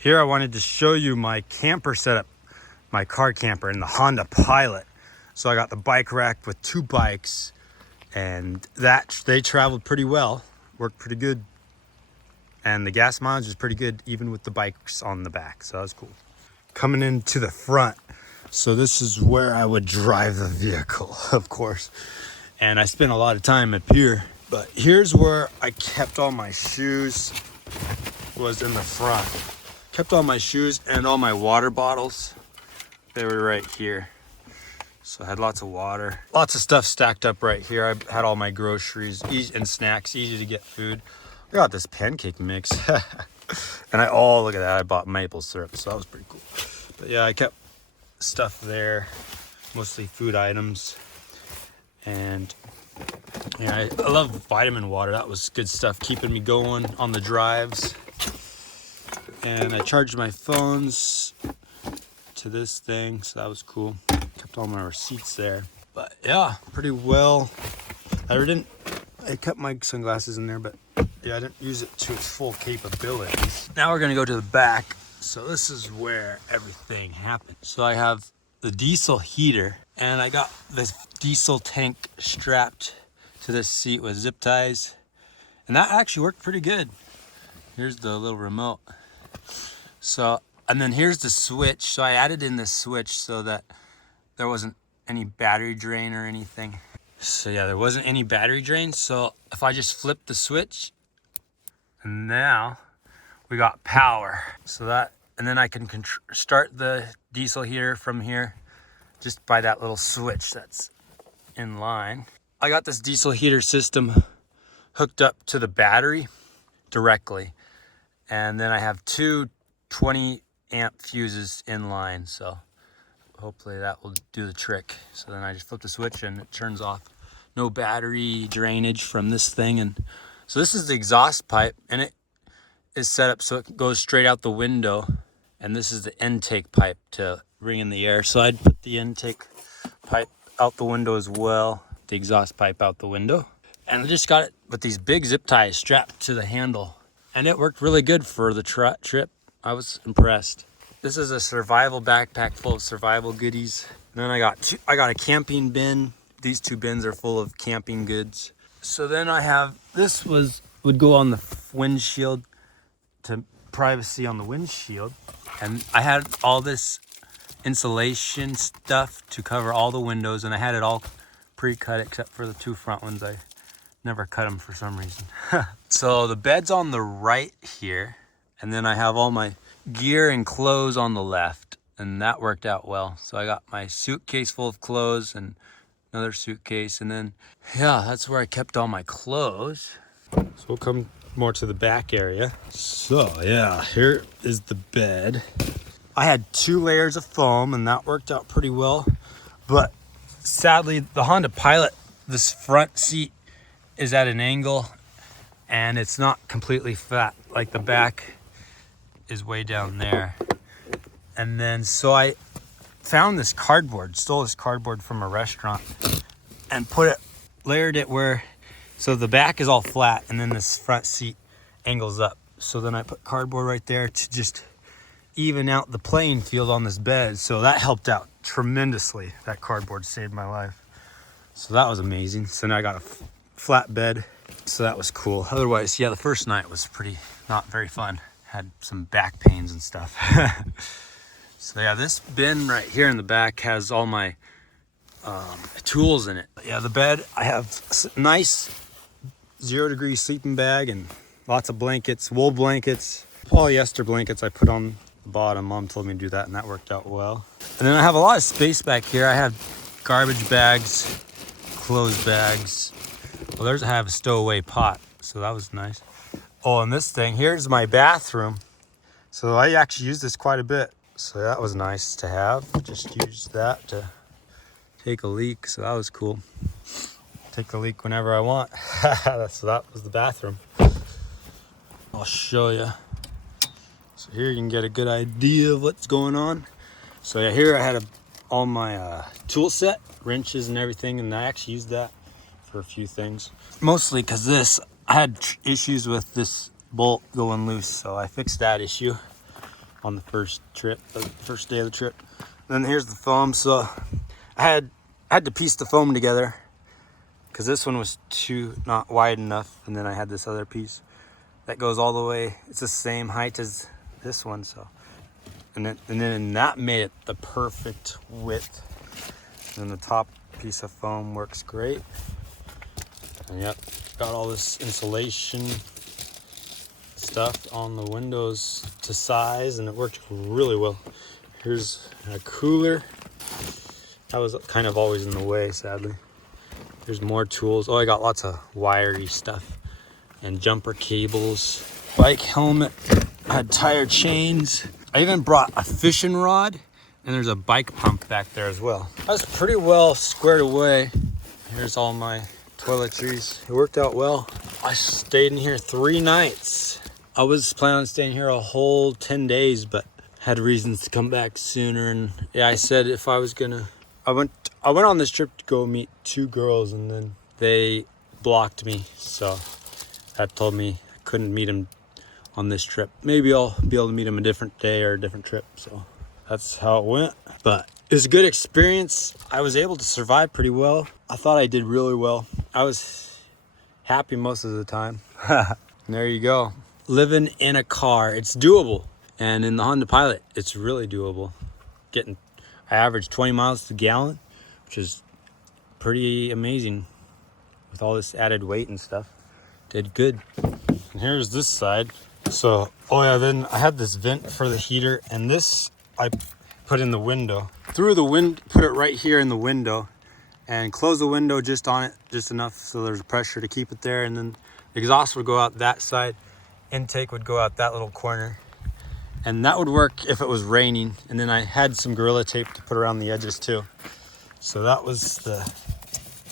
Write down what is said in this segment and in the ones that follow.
Here I wanted to show you my camper setup, my car camper in the Honda Pilot. So I got the bike rack with 2 bikes, and they traveled pretty well, worked pretty good. And the gas mileage was pretty good even with the bikes on the back, so that was cool. Coming into the front, so this is where I would drive the vehicle, of course. And I spent a lot of time up here, but here's where I kept all my shoes, was in the front. Kept all my shoes and all my water bottles. They were right here. So I had lots of water. Lots of stuff stacked up right here. I had all my groceries and snacks, easy to get food. I got this pancake mix. And look at that, I bought maple syrup, so that was pretty cool. But yeah, I kept stuff there, mostly food items. And yeah, I love vitamin water. That was good stuff, keeping me going on the drives. And I charged my phones to this thing, so that was cool. Kept all my receipts there. But yeah, pretty well. I kept my sunglasses in there, but yeah, I didn't use it to its full capabilities. Now we're gonna go to the back. So this is where everything happened. So I have the diesel heater, and I got this diesel tank strapped to this seat with zip ties. And that actually worked pretty good. Here's the little remote. So, and then here's the switch. So I added in this switch so that there wasn't any battery drain or anything. So yeah, there wasn't any battery drain. So if I just flip the switch, and now we got power. So that, and then I can start the diesel heater from here just by that little switch that's in line. I got this diesel heater system hooked up to the battery directly. And then I have 2 20 amp fuses in line. So hopefully that will do the trick. So then I just flip the switch and it turns off. No battery drainage from this thing. And so this is the exhaust pipe, and it is set up so it goes straight out the window. And this is the intake pipe to bring in the air. So I'd put the intake pipe out the window as well, the exhaust pipe out the window. And I just got it with these big zip ties strapped to the handle. And it worked really good for the trip. I was impressed. This is a survival backpack full of survival goodies. And then I got a camping bin. These 2 bins are full of camping goods. So then I have, this would go on the windshield to privacy on the windshield. And I had all this insulation stuff to cover all the windows, and I had it all pre-cut except for the 2 front ones. I never cut them for some reason. So the bed's on the right here, and then I have all my gear and clothes on the left, and that worked out well. So I got my suitcase full of clothes and another suitcase, and then yeah, that's where I kept all my clothes. So we'll come more to the back area. So yeah, here is the bed. I had 2 layers of foam, and that worked out pretty well. But sadly, the Honda Pilot, this front seat is at an angle, and it's not completely flat. Like the back is way down there. And then so I found this cardboard, stole this cardboard from a restaurant, and layered it where, so the back is all flat, and then this front seat angles up. So then I put cardboard right there to just even out the playing field on this bed. So that helped out tremendously. That cardboard saved my life. So that was amazing. So now I got a flat bed. So that was cool. Otherwise, yeah, the first night was not very fun. Had some back pains and stuff. So yeah, this bin right here in the back has all my tools in it. Yeah, the bed, I have a nice 0-degree sleeping bag and lots of blankets, wool blankets, polyester blankets I put on the bottom. Mom told me to do that, and that worked out well. And then I have a lot of space back here. I have garbage bags, clothes bags. Well, I have a stowaway pot, so that was nice. Oh, and this thing, here's my bathroom. So I actually use this quite a bit. So that was nice to have. Just used that to take a leak, so that was cool. Take a leak whenever I want. So that was the bathroom. I'll show you. So here you can get a good idea of what's going on. So yeah, here I had all my tool set, wrenches and everything, and I actually used that for a few things. Mostly because I had issues with this bolt going loose, so I fixed that issue. on the first trip, the first day of the trip. And then here's the foam. So I had to piece the foam together because this one was not wide enough. And then I had this other piece that goes all the way. It's the same height as this one. So, and then that made it the perfect width. And the top piece of foam works great. And yep, got all this insulation stuff on the windows to size, and it worked really well. Here's a cooler. That was kind of always in the way, sadly. There's more tools. Oh, I got lots of wiry stuff and jumper cables. Bike helmet. I had tire chains. I even brought a fishing rod, and there's a bike pump back there as well. I was pretty well squared away. Here's all my toiletries. It worked out well. I stayed in here 3 nights. I was planning on staying here a whole 10 days, but had reasons to come back sooner. And yeah, I said if I was gonna, I went on this trip to go meet 2 girls, and then they blocked me. So that told me I couldn't meet them on this trip. Maybe I'll be able to meet them a different day or a different trip. So that's how it went. But it was a good experience. I was able to survive pretty well. I thought I did really well. I was happy most of the time. And there you go. Living in a car, it's doable. And in the Honda Pilot, it's really doable. I averaged 20 miles to the gallon, which is pretty amazing with all this added weight and stuff. Did good. And here's this side. So, oh yeah, then I had this vent for the heater, and this I put in the window. Through the wind, put it right here in the window, and close the window just on it, just enough so there's pressure to keep it there. And then the exhaust would go out that side, intake would go out that little corner, and that would work if it was raining. And then I had some Gorilla Tape to put around the edges too. So that was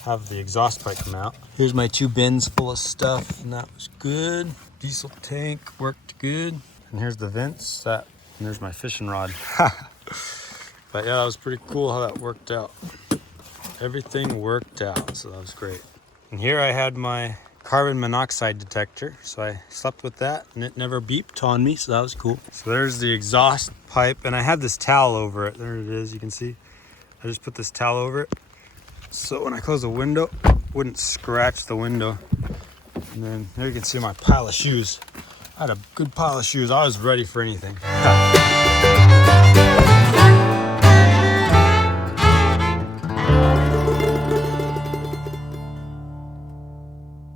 have the exhaust pipe come out. Here's my 2 bins full of stuff, and that was good. Diesel tank worked good. And here's the vents, and there's my fishing rod. But yeah, that was pretty cool how that worked out. Everything worked out, so that was great. And here I had my carbon monoxide detector, so I slept with that, and it never beeped on me, so that was cool. So there's the exhaust pipe, and I had this towel over it. There it is, you can see. I just put this towel over it, so when I close the window, it wouldn't scratch the window. And then there you can see my pile of shoes. I had a good pile of shoes. I was ready for anything.